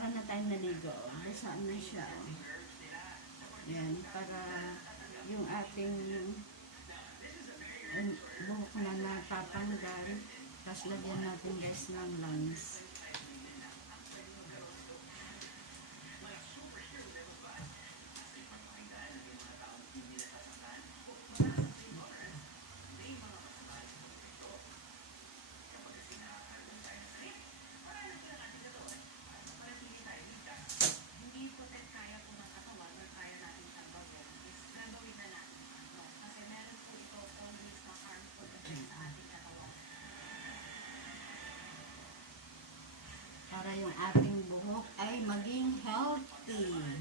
para na tayong naligo. Basa na siya. Yan, para yung ating buhok na napapanggal. Tapos lagyan natin guys ng lines. Para yung ating buhok ay maging healthy.